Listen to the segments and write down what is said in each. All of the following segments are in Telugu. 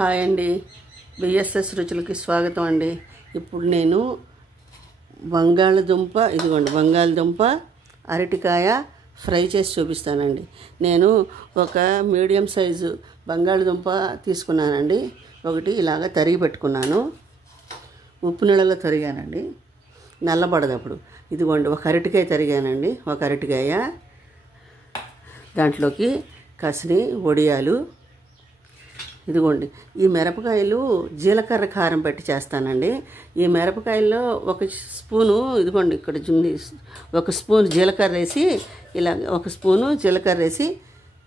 హాయ్ అండి, బిఎస్ఎస్ రుచులకి స్వాగతం అండి. ఇప్పుడు నేను బంగాళదుంప అరటికాయ ఫ్రై చేసి చూపిస్తానండి. నేను ఒక మీడియం సైజు బంగాళదుంప తీసుకున్నానండి. ఒకటి ఇలాగ తరిగి పెట్టుకున్నాను, ఉప్పు నీళ్ళలో తరిగానండి, నల్లబడదు అప్పుడు. ఒక అరటికాయ తరిగానండి, ఒక అరటికాయ. దాంట్లోకి కసిని వడియాలు. ఈ మిరపకాయలు జీలకర్ర కారం పెట్టి చేస్తానండి. ఈ మిరపకాయల్లో ఒక స్పూను ఇక్కడ ఒక స్పూన్ జీలకర్ర వేసి ఒక స్పూను జీలకర్ర వేసి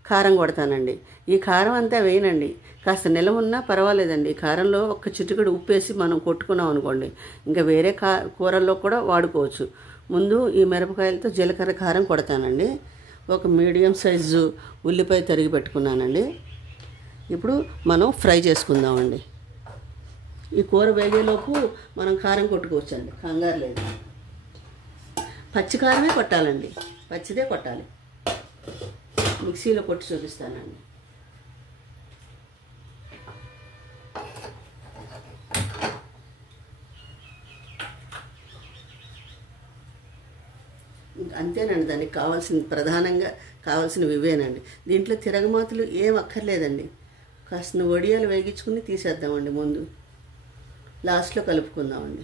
కారం కొడతానండి. ఈ కారం అంతా వేయనండి, కాస్త నిలవ ఉన్నా పర్వాలేదండి. కారంలో ఒక చిటికెడు ఉప్పు వేసి మనం కొట్టుకున్నాం అనుకోండి, ఇంకా వేరే కూరల్లో కూడా వాడుకోవచ్చు. ముందు ఈ మిరపకాయలతో జీలకర్ర కారం కొడతానండి. ఒక మీడియం సైజు ఉల్లిపాయ తరిగి పెట్టుకున్నానండి. ఇప్పుడు మనం ఫ్రై చేసుకుందామండి. ఈ కూర వేగేలోపు మనం కారం కొట్టుకోవచ్చండి, కంగారు లేదు. పచ్చి కారమే కొట్టాలండి, పచ్చిదే కొట్టాలి. మిక్సీలో కొట్టి చూపిస్తానండి. అంతేనండి, దానికి ప్రధానంగా కావాల్సినవి ఇవేనండి. దీంట్లో తిరగమాతలు ఏం అక్కర్లేదండి. కాస్త వడియాలు వేగించుకుని తీసేద్దామండి. ముందు లాస్ట్లో కలుపుకుందామండి.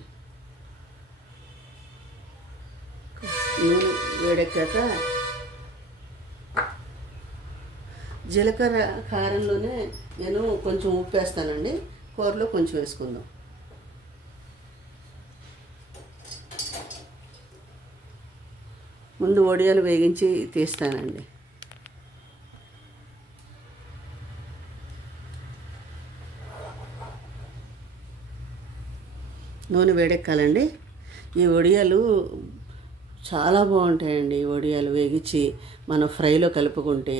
నూనె వేడెక్కాక జీలకర్ర కారంలోనే నేను కొంచెం ఉప్పు వేస్తానండి. కూరలో కొంచెం వేసుకుందాం. ముందు వడియాలు వేగించి తీస్తానండి. నూనె వేడెక్కాలండి. ఈ వడియాలు చాలా బాగుంటాయండి. ఈ వడియాలు వేగించి మనం ఫ్రైలో కలుపుకుంటే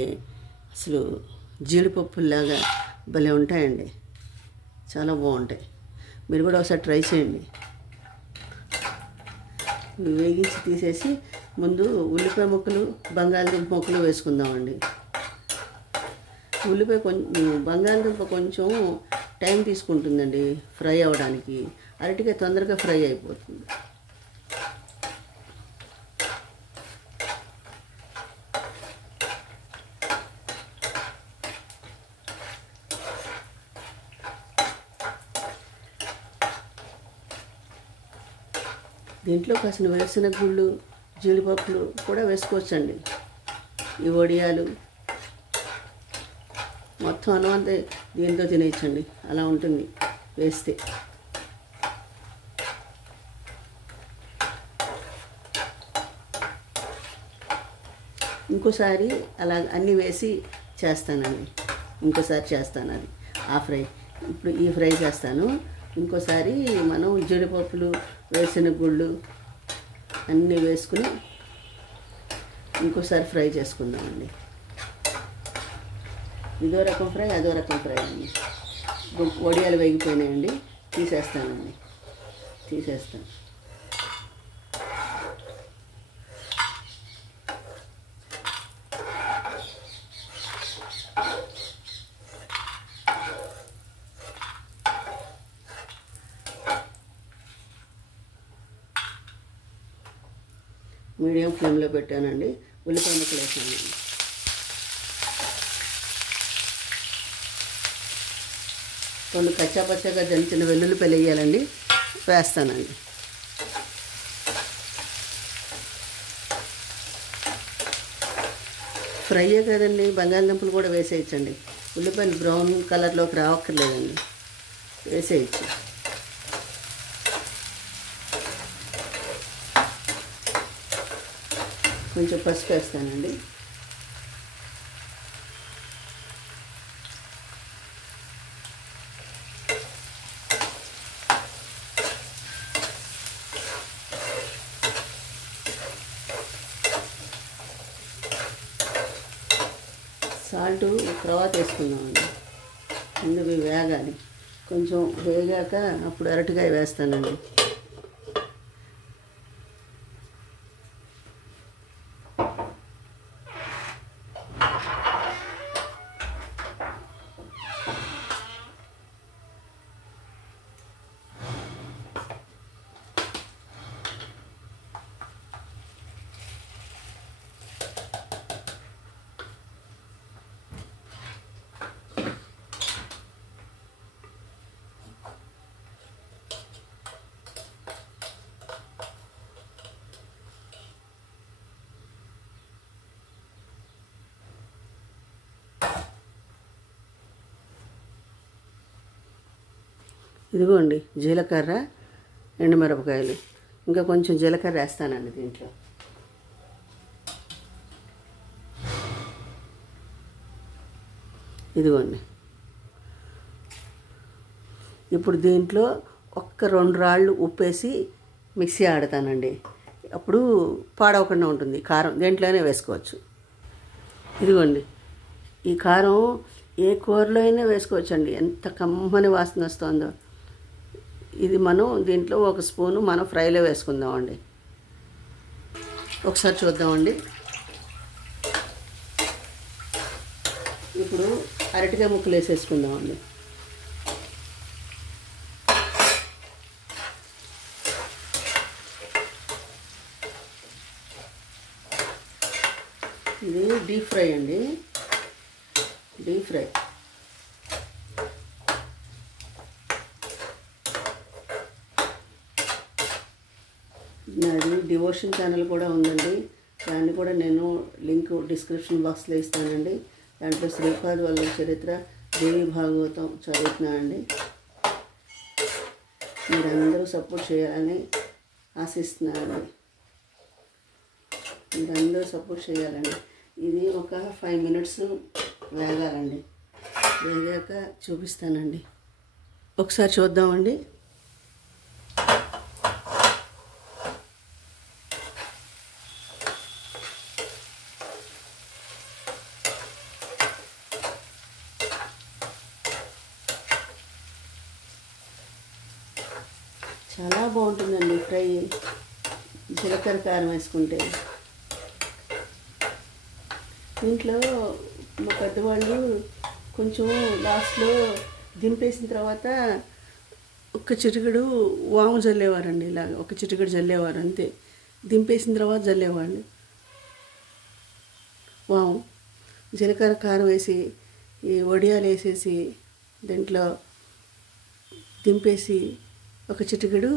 అసలు జీడిపప్పులాగా భలే ఉంటాయండి, చాలా బాగుంటాయి. మీరు కూడా ఒకసారి ట్రై చేయండి. వేగించి తీసేసి ముందు ఉల్లిపాయ ముక్కలు, బంగాళదుంప ముక్కలు వేసుకుందామండి. బంగాళదుంప కొంచెం టైం తీసుకుంటుందండి ఫ్రై అవ్వడానికి. అరటికాయ తొందరగా ఫ్రై అయిపోతుంది. దీంట్లో కాసిన వేరుశనగ గుళ్ళు, జీడిపప్పులు కూడా వేసుకోవచ్చండి. ఈ వడియాలు మొత్తం అన్నమంతా దీంతో తినేయచ్చండి, అలా ఉంటుంది వేస్తే. ఇంకోసారి అలా అన్నీ వేసి చేస్తానండి. ఇంకోసారి చేస్తాను అది ఆ ఫ్రై. ఇప్పుడు ఈ ఫ్రై చేస్తాను. ఇంకోసారి మనం జీడిపప్పులు, వేరుశనగ గుళ్ళు అన్నీ వేసుకుని ఇంకోసారి ఫ్రై చేసుకుందామండి. ఇదో రకం ఫ్రై, అదో రకం ఫ్రై అండి. వడియాలు వేగిపోయినాయండి, తీసేస్తాను. మీడియం ఫ్లేమ్లో పెట్టానండి. ఉల్లిపాయ ముక్కలు వేసానండి. కొన్ని కచ్చాపచ్చాగా దంచిన వెల్లుల్లిపాయలు వేయాలండి, వేస్తానండి. ఫ్రైయే కదండి, బంగాళదుంపలు కూడా వేసేయచ్చండి. ఉల్లిపాయలు బ్రౌన్ కలర్లోకి రావక్కర్లేదండి, వేసేయచ్చు. కొంచెం పసుపు వేస్తానండి. సాల్ట్ తర్వాత వేసుకుందామండి. ముందు వేగాలి. కొంచెం వేగాక అప్పుడు అరటికాయ వేస్తానండి. ఇదిగోండి జీలకర్ర, ఎండుమిరపకాయలు. ఇంకా కొంచెం జీలకర్ర వేస్తానండి దీంట్లో. ఇదిగోండి. ఇప్పుడు దీంట్లో ఒక్క 2 రాళ్ళు ఉప్పేసి మిక్సీ ఆడతానండి. అప్పుడు పాడవకుండా ఉంటుంది. కారం దేంట్లోనే వేసుకోవచ్చు. ఇదిగోండి, ఈ కారం ఏ కూరలో అయినా వేసుకోవచ్చండి. ఎంత కమ్మని వాసన వస్తుందో. ఇది మనం దీంట్లో 1 స్పూను మనం ఫ్రైలో వేసుకుందామండి. ఒకసారి చూద్దామండి. ఇప్పుడు అరటికాయ ముక్కలు వేసేసుకుందామండి. ఇది డీప్ ఫ్రై అండి, డీప్ ఫ్రై. నాది డివోషన్ ఛానల్ కూడా ఉందండి. దాన్ని కూడా నేను లింక్ డిస్క్రిప్షన్ బాక్స్లో ఇస్తానండి. దాంట్లో శ్రీపాద్ వల్లభ చరిత్ర, దేవి భాగవతం చదువుతున్నానండి. మీరందరూ సపోర్ట్ చేయాలని ఆశిస్తున్నానండి. మీరందరూ సపోర్ట్ చేయాలండి. ఇది ఒక 5 మినిట్స్ వేగాలండి. వేగాక చూపిస్తానండి. ఒకసారి చూద్దామండి. చాలా బాగుంటుందండి ఫ్రై, జీలకర్ర కారం వేసుకుంటే. దీంట్లో మా పెద్దవాళ్ళు కొంచెం లాస్ట్లో దింపేసిన తర్వాత ఒక చిటికెడు వాము జల్లేవారండి. ఇలాగ ఒక చిటికెడు జల్లేవారు అంతే. దింపేసిన తర్వాత జల్లేవాళ్ళు వాము. జీలకర్ర కారం వేసి ఈ వడియాలు వేసేసి దీంట్లో దింపేసి ఒక చిటికెడు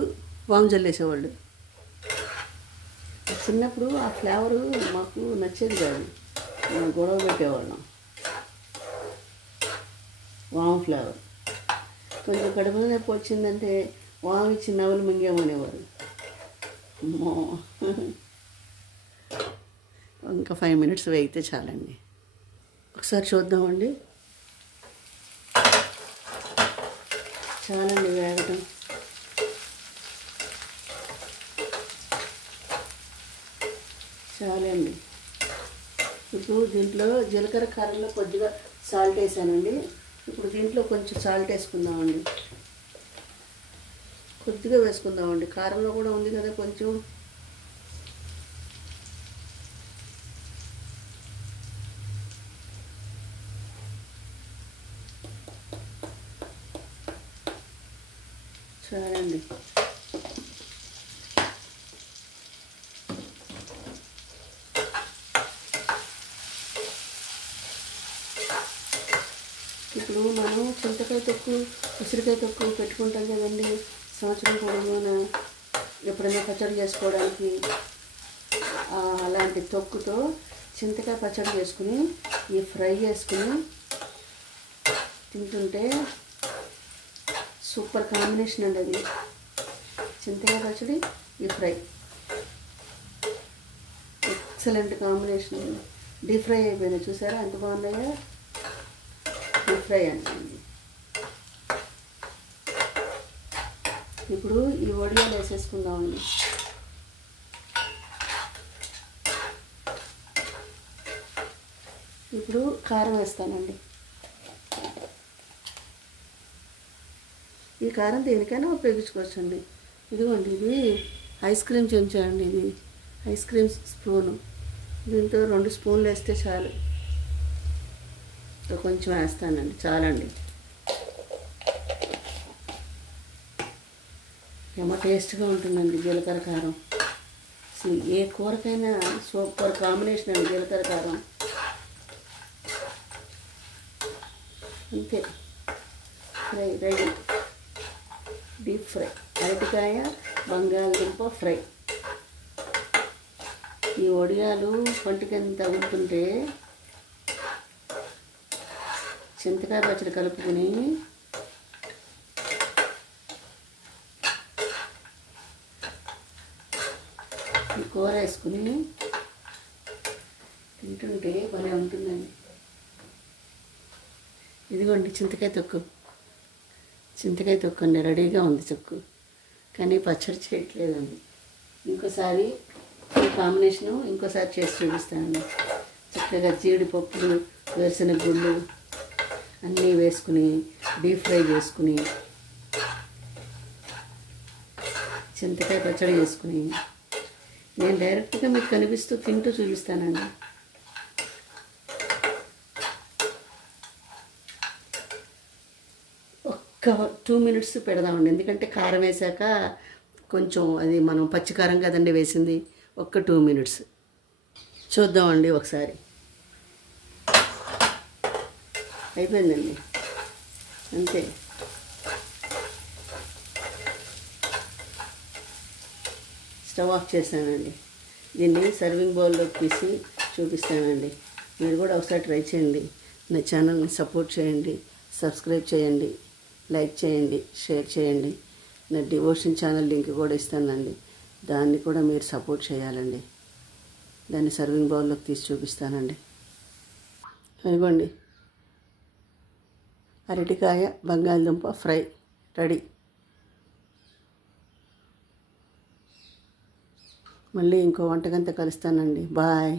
వాము జల్లేసేవాళ్ళు. చిన్నప్పుడు ఆ ఫ్లేవరు మాకు నచ్చేది కాదు. మేము గొడవ పెట్టేవాళ్ళం. వాము ఫ్లేవర్ కొంచెం కడుపులో నొప్పి వచ్చిందంటే వాము ఇచ్చి నవ్వులు మింగేమనేవారు. అమ్మో, ఇంకా 5 మినిట్స్ వేగితే చాలండి. ఒకసారి చూద్దామండి. చాలండి వేగటం. చాలండి. ఇప్పుడు దీంట్లో జీలకర్ర కారంలో కొద్దిగా సాల్ట్ వేసానండి. ఇప్పుడు దీంట్లో కొంచెం సాల్ట్ వేసుకుందామండి. కొద్దిగా వేసుకుందామండి. కారంలో కూడా ఉంది కదా కొంచెం. చాలండి. ఇప్పుడు మనం చింతకాయ తొక్కు, ఉసిరికాయ తొక్కు పెట్టుకుంటాం కదండి సంవత్సరం పొడవునా ఎప్పుడైనా పచ్చడి చేసుకోవడానికి. అలాంటి తొక్కుతో చింతకాయ పచ్చడి చేసుకుని ఈ ఫ్రై చేసుకుని తింటుంటే సూపర్ కాంబినేషన్ అండి అది. చింతకాయ పచ్చడి, ఈ fry excellent combination. Deep fry అయిపోయినాయి చూసారా ఎంత బాగున్నాయో. డీప్ ఫ్రై అండి. ఇప్పుడు ఈ వడియాలు వేసేసుకుందామండి. ఇప్పుడు కారం వేస్తానండి. ఈ కారం దేనికైనా ఉపయోగించుకోవచ్చండి. ఇదిగోండి, ఇది ఐస్ క్రీమ్ చెంచా అండి. ఇది ఐస్ క్రీమ్ స్పూను. దీంతో 2 స్పూన్లు వేస్తే చాలు. కొంచెం వేస్తానండి, చాలండి. ఏమో టేస్ట్గా ఉంటుందండి జీలకర్ర కారం. అసలు ఏ కూరకైనా సూపర్ కాంబినేషన్ అండి జీలకర్ర కారం. అంతే, ఫ్రై రెడీ. డీప్ ఫ్రై అరటికాయ బంగాళదుంప ఫ్రై. ఈ వడియాలు పంటికంత తగులుతుంటే చింతకాయ పచ్చడి కలుపుకొని కూర వేసుకుని తింటుంటే భలే ఉంటుందండి. ఇదిగోండి చింతకాయ తొక్కు అండి, రెడీగా ఉంది తొక్కు, కానీ పచ్చడి చేయట్లేదండి. ఇంకోసారి ఈ కాంబినేషను ఇంకోసారి చేసి చూపిస్తానండి. చక్కగా జీడిపప్పులు, వేరుశనగ గుళ్ళు అన్నీ వేసుకుని డీప్ ఫ్రై చేసుకుని చింతకాయ పచ్చడి చేసుకుని నేను డైరెక్ట్గా మీకు కనిపిస్తూ తింటూ చూపిస్తానండి. ఒక్క 2 minutes పెడదామండి, ఎందుకంటే కారం వేసాక కొంచెం అది మనం పచ్చికారం కదండి వేసింది. ఒక్క 2 minutes చూద్దామండి ఒకసారి. అయిపోయిందండి, అంతే. స్టవ్ ఆఫ్ చేశానండి. దీన్ని సర్వింగ్ బౌల్లోకి తీసి చూపిస్తానండి. మీరు కూడా ఒకసారి ట్రై చేయండి. నా ఛానల్ని సపోర్ట్ చేయండి, సబ్స్క్రైబ్ చేయండి, లైక్ చేయండి, షేర్ చేయండి. నా డివోషన్ ఛానల్ లింక్ కూడా ఇస్తానండి, దాన్ని కూడా మీరు సపోర్ట్ చేయాలండి. దాన్ని సర్వింగ్ బౌల్లోకి తీసి చూపిస్తానండి. ఇదిగోండి, అరటికాయ బంగాళదుంప ఫ్రై రెడీ. మళ్ళీ ఇంకో వంటకంతో కలుస్తానండి. బాయ్.